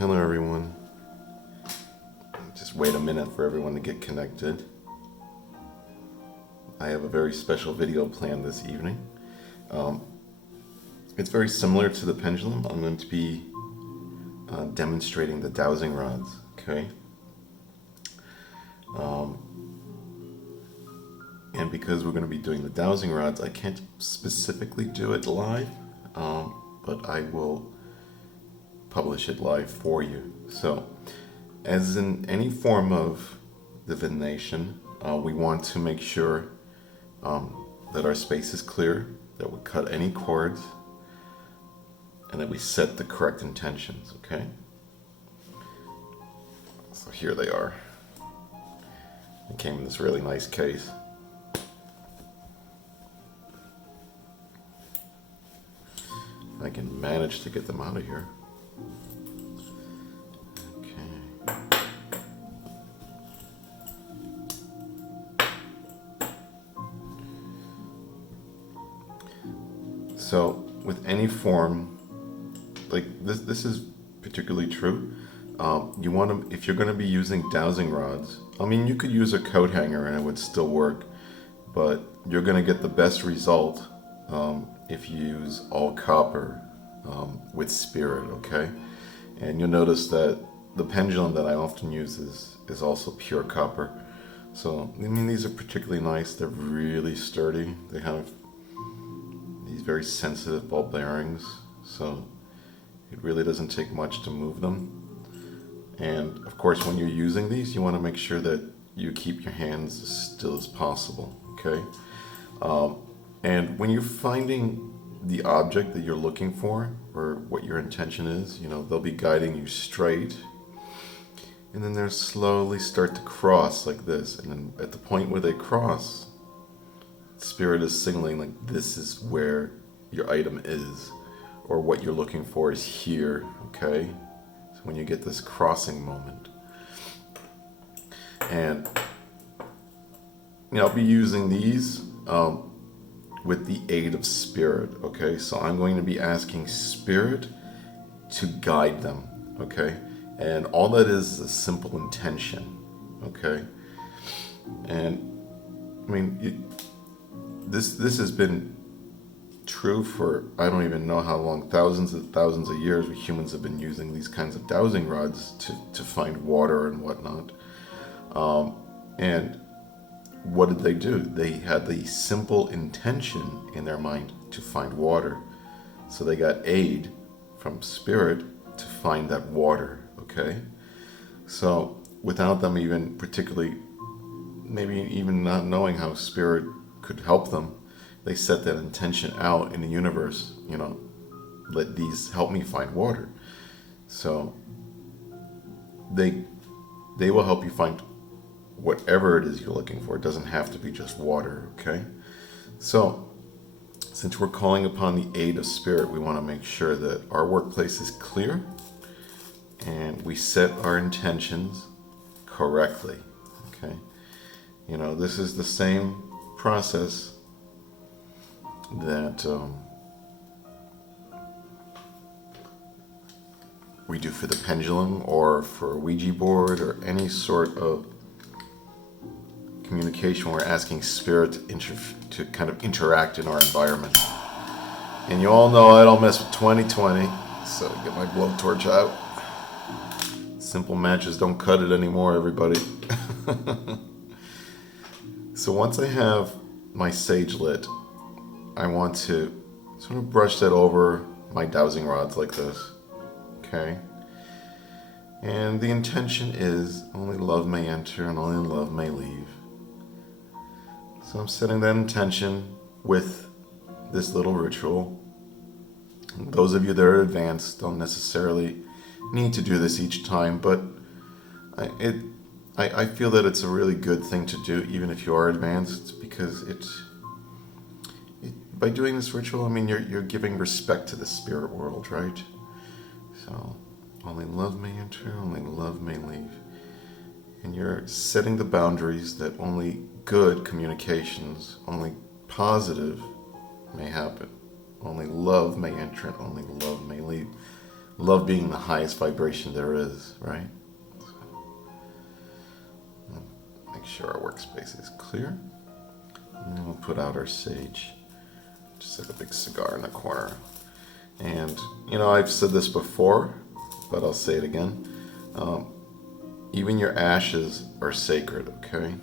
Hello everyone. Just wait a minute for everyone to get connected. I have a very special video planned this evening. It's very similar to the pendulum. I'm going to be demonstrating the dowsing rods, okay? And because we're going to be doing the dowsing rods, I can't specifically do it live, but I will publish it live for you. So, as in any form of divination, we want to make sure that our space is clear, that we cut any cords, and that we set the correct intentions, okay? So here they are. They came in this really nice case. If I can manage to get them out of here. So with any form, like this is particularly true. You want to, if you're going to be using dowsing rods, I mean, you could use a coat hanger and it would still work, but you're going to get the best result if you use all copper with spirit, okay? And you'll notice that the pendulum that I often use is also pure copper. So, I mean, these are particularly nice. They're really sturdy. They have these very sensitive ball bearings, so it really doesn't take much to move them. And of course, when you're using these, you want to make sure that you keep your hands as still as possible, okay? And when you're finding the object that you're looking for, or what your intention is, you know, they'll be guiding you straight, and then they'll slowly start to cross like this, and then at the point where they cross, Spirit is signaling like this is where your item is, or what you're looking for is here, okay? So when you get this crossing moment. And you know, I'll be using these with the aid of Spirit, okay? So I'm going to be asking Spirit to guide them, okay? And all that is a simple intention, okay? And I mean, this has been true for I don't even know how long, thousands of years. We humans have been using these kinds of dowsing rods to find water and whatnot. And what did they do? They had the simple intention in their mind to find water. So they got aid from Spirit to find that water, okay? So without them even particularly, maybe even not knowing how Spirit could help them, they set that intention out in the universe, you know, let these help me find water. So they will help you find whatever it is you're looking for. It doesn't have to be just water, okay? So since we're calling upon the aid of Spirit, we want to make sure that our workplace is clear and we set our intentions correctly, okay? You know, this is the same process that we do for the pendulum or for a Ouija board or any sort of communication. We're asking Spirit to kind of interact in our environment. And you all know I don't mess with 2020, so get my blowtorch out. Simple matches don't cut it anymore, everybody. So once I have my sage lit, I want to sort of brush that over my dowsing rods like this, okay? And the intention is only love may enter and only love may leave. So I'm setting that intention with this little ritual. And those of you that are advanced don't necessarily need to do this each time, but I feel that it's a really good thing to do even if you are advanced, because by doing this ritual, I mean, you're giving respect to the spirit world, right? So, only love may enter, only love may leave. And you're setting the boundaries that only good communications, only positive may happen. Only love may enter and only love may leave. love being the highest vibration there is, right? Make sure our workspace is clear. And then we'll put out our sage. Just like a big cigar in the corner. And, you know, I've said this before, but I'll say it again. Even your ashes are sacred, okay?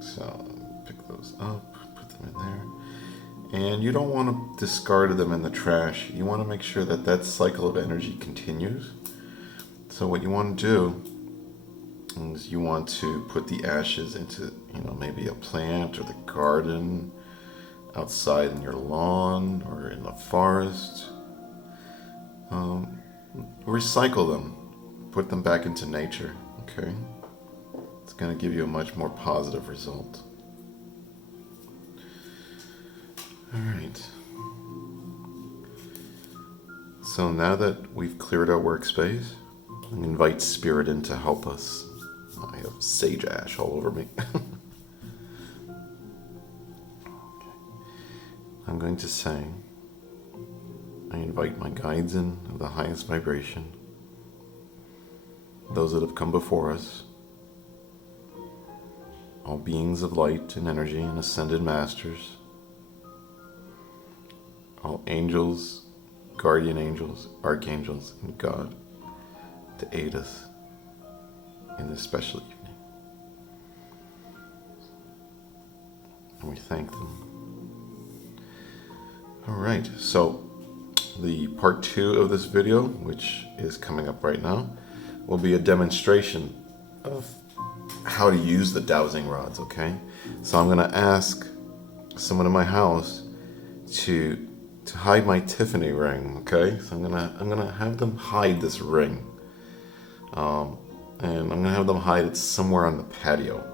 So, pick those up, put them in there. And you don't want to discard them in the trash. You want to make sure that that cycle of energy continues. So what you want to do is you want to put the ashes into, you know, maybe a plant or the garden, outside in your lawn or in the forest. Recycle them, put them back into nature, okay? It's going to give you a much more positive result. Alright. So now that we've cleared our workspace, I invite Spirit in to help us. I have sage ash all over me. I'm going to say, I invite my guides in of the highest vibration, those that have come before us, all beings of light and energy and ascended masters, all angels, guardian angels, archangels, and God, to aid us in this special evening. And we thank them. Alright, so the part 2 of this video, which is coming up right now, will be a demonstration of how to use the dowsing rods, okay? So I'm going to ask someone in my house to hide my Tiffany ring, okay? So I'm gonna have them hide this ring. And I'm going to have them hide it somewhere on the patio,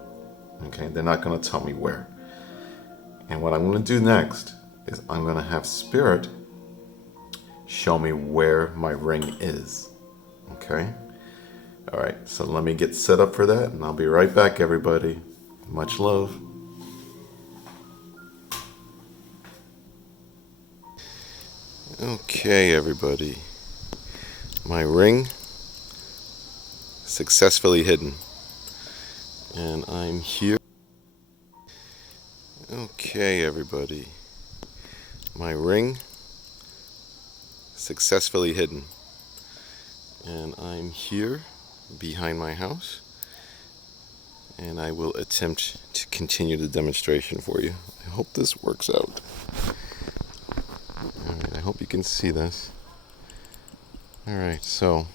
okay? They're not going to tell me where. And what I'm going to do next is I'm going to have Spirit show me where my ring is. Okay? Alright, so let me get set up for that, and I'll be right back, everybody. Much love. Okay, everybody. My ring successfully hidden. And I'm here. Okay, everybody. My ring successfully hidden. And I'm here behind my house. And I will attempt to continue the demonstration for you. I hope this works out. Alright, I hope you can see this. Alright, so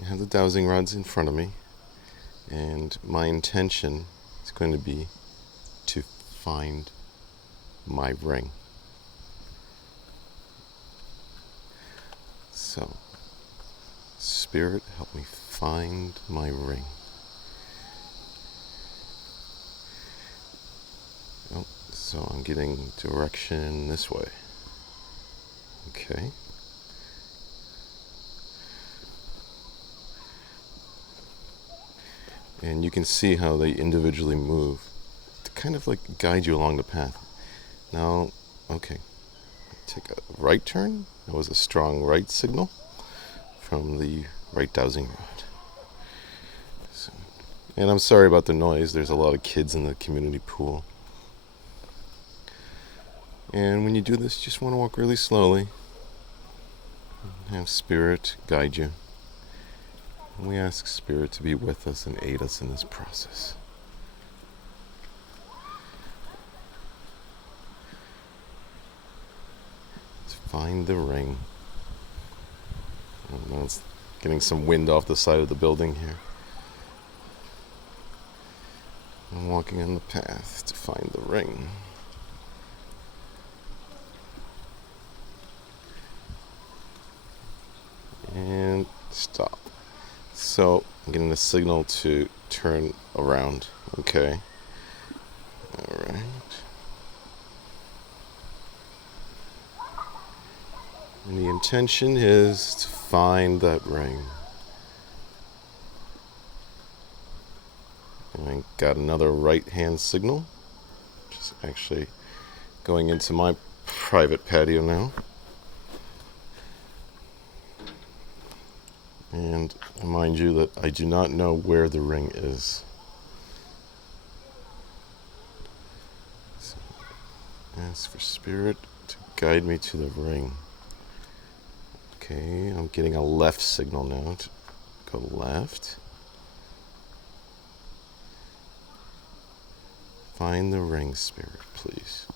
I have the dowsing rods in front of me. And my intention is going to be to find my ring. So, Spirit, help me find my ring. Oh, so I'm getting direction this way. Okay. And you can see how they individually move to kind of like guide you along the path. Now, okay, take a right turn. That was a strong right signal from the right dowsing rod. So, and I'm sorry about the noise. There's a lot of kids in the community pool. And when you do this, you just want to walk really slowly. Have Spirit guide you. And we ask Spirit to be with us and aid us in this process. To find the ring. Oh, now it's getting some wind off the side of the building here. I'm walking on the path to find the ring. And stop. So I'm getting a signal to turn around. Okay. Alright. And the intention is to find that ring. And I got another right hand signal. Just actually going into my private patio now. And mind you that I do not know where the ring is. So, ask for spirit to guide me to the ring. Okay, I'm getting a left signal now. To go left. Find the ring, spirit, please.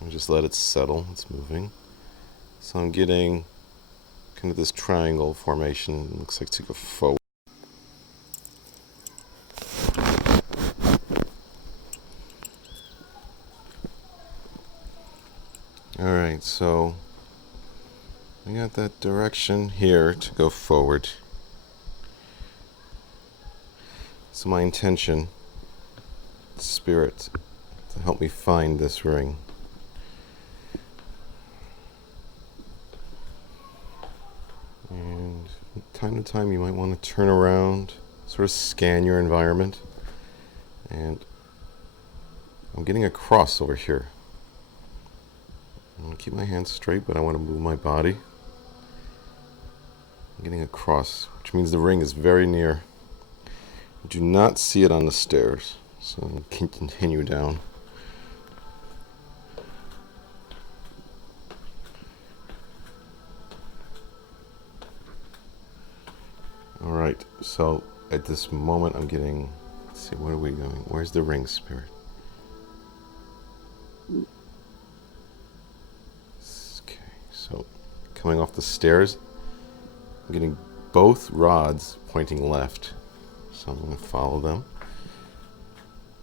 And just let it settle. It's moving. So I'm getting kind of this triangle formation. It looks like to go forward. Alright, so I got that direction here to go forward. So my intention, spirit, to help me find this ring. And from time to time you might want to turn around, sort of scan your environment. And I'm getting a cross over here. I'm going to keep my hands straight, but I want to move my body. I'm getting a cross, which means the ring is very near. I do not see it on the stairs, so I can continue down. Alright, so at this moment I'm getting, let's see, where are we going? Where's the ring, spirit? Okay, so coming off the stairs, I'm getting both rods pointing left. So I'm going to follow them.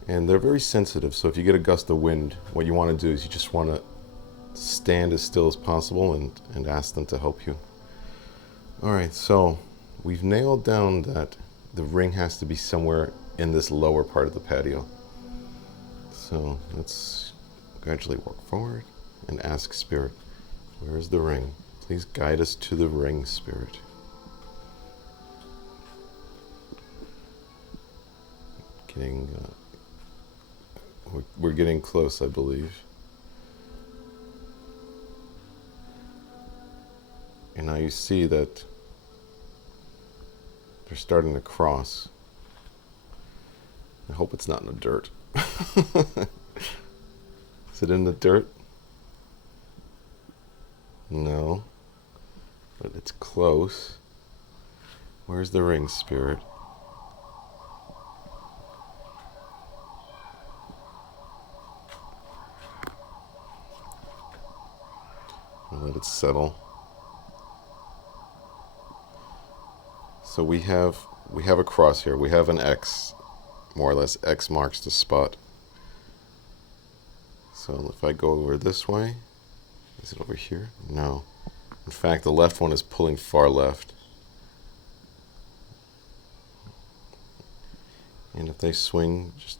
And they're very sensitive, so if you get a gust of wind, what you want to do is you just want to stand as still as possible and ask them to help you. Alright, so we've nailed down that the ring has to be somewhere in this lower part of the patio. So let's gradually walk forward and ask spirit, where is the ring? Please guide us to the ring, spirit. We're getting close, I believe. And now you see that they're starting to cross. I hope it's not in the dirt. Is it in the dirt? No. But it's close. Where's the ring, spirit? I'll let it settle. So we have a cross here. We have an X, more or less. X marks the spot. So if I go over this way, is it over here? No. In fact, the left one is pulling far left. And if they swing, just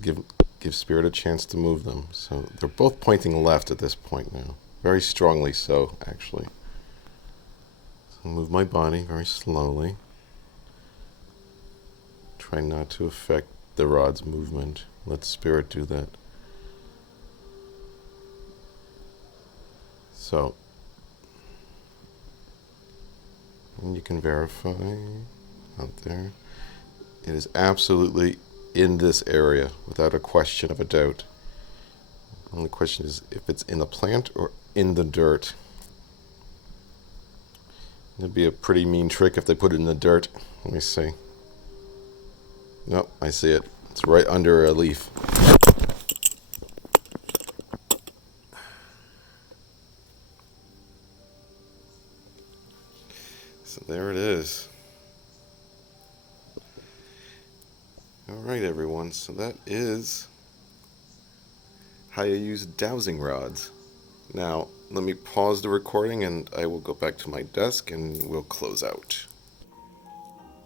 give spirit a chance to move them. So they're both pointing left at this point now. Very strongly so, actually. So move my body very slowly. Try not to affect the rod's movement. Let spirit do that. So, and you can verify out there. It is absolutely in this area, without a question of a doubt. The only question is if it's in the plant or in the dirt. It'd be a pretty mean trick if they put it in the dirt. Let me see. Nope, I see it. It's right under a leaf. So there it is. Alright everyone, so that is how you use dowsing rods. Now, let me pause the recording and I will go back to my desk and we'll close out.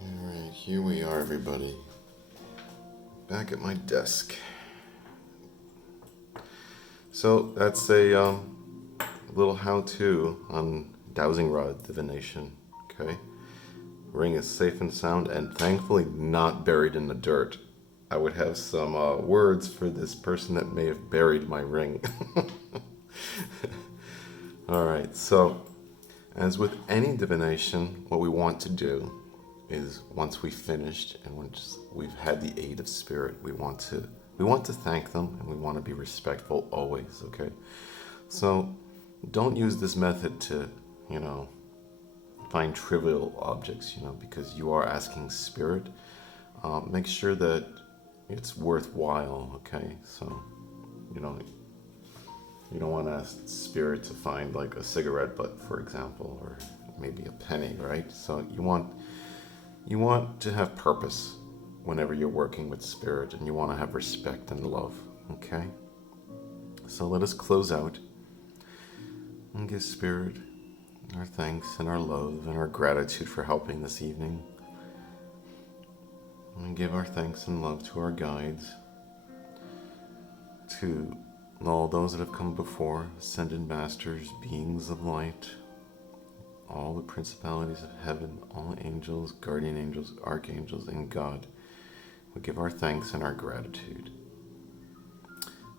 Alright, here we are everybody. Back at my desk. So that's a little how-to on Dowsing Rod Divination. Okay, ring is safe and sound and thankfully not buried in the dirt. I would have some words for this person that may have buried my ring. All right, so as with any divination, what we want to do is once we've finished and once we've had the aid of spirit, we want to thank them and we want to be respectful always, okay? So don't use this method to, find trivial objects, because you are asking spirit. Make sure that it's worthwhile, okay? So, you don't want to ask spirit to find like a cigarette butt, for example, or maybe a penny, right? So you want to have purpose whenever you're working with spirit, and you want to have respect and love, okay? So let us close out and give spirit our thanks and our love and our gratitude for helping this evening. And give our thanks and love to our guides, to all those that have come before, ascended masters, beings of light, all the principalities of heaven, all angels, guardian angels, archangels, and God. We give our thanks and our gratitude.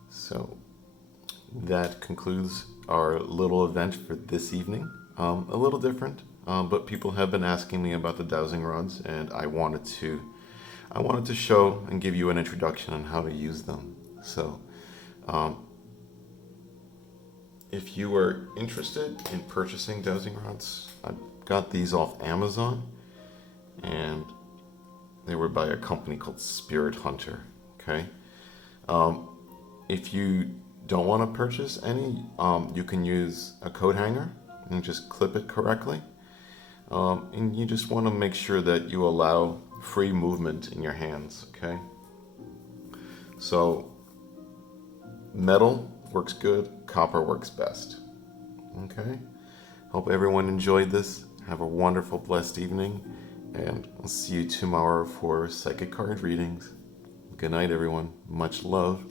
So that concludes our little event for this evening. A little different, but people have been asking me about the dowsing rods, and I wanted to show and give you an introduction on how to use them. So if you are interested in purchasing dowsing rods, I got these off Amazon, and they were by a company called Spirit Hunter. Okay. If you don't want to purchase any, you can use a coat hanger and just clip it correctly. And you just want to make sure that you allow free movement in your hands. Okay. So metal works good, copper works best. Okay. Hope everyone enjoyed this. Have a wonderful, blessed evening, and I'll see you tomorrow for psychic card readings. Good night, everyone. Much love.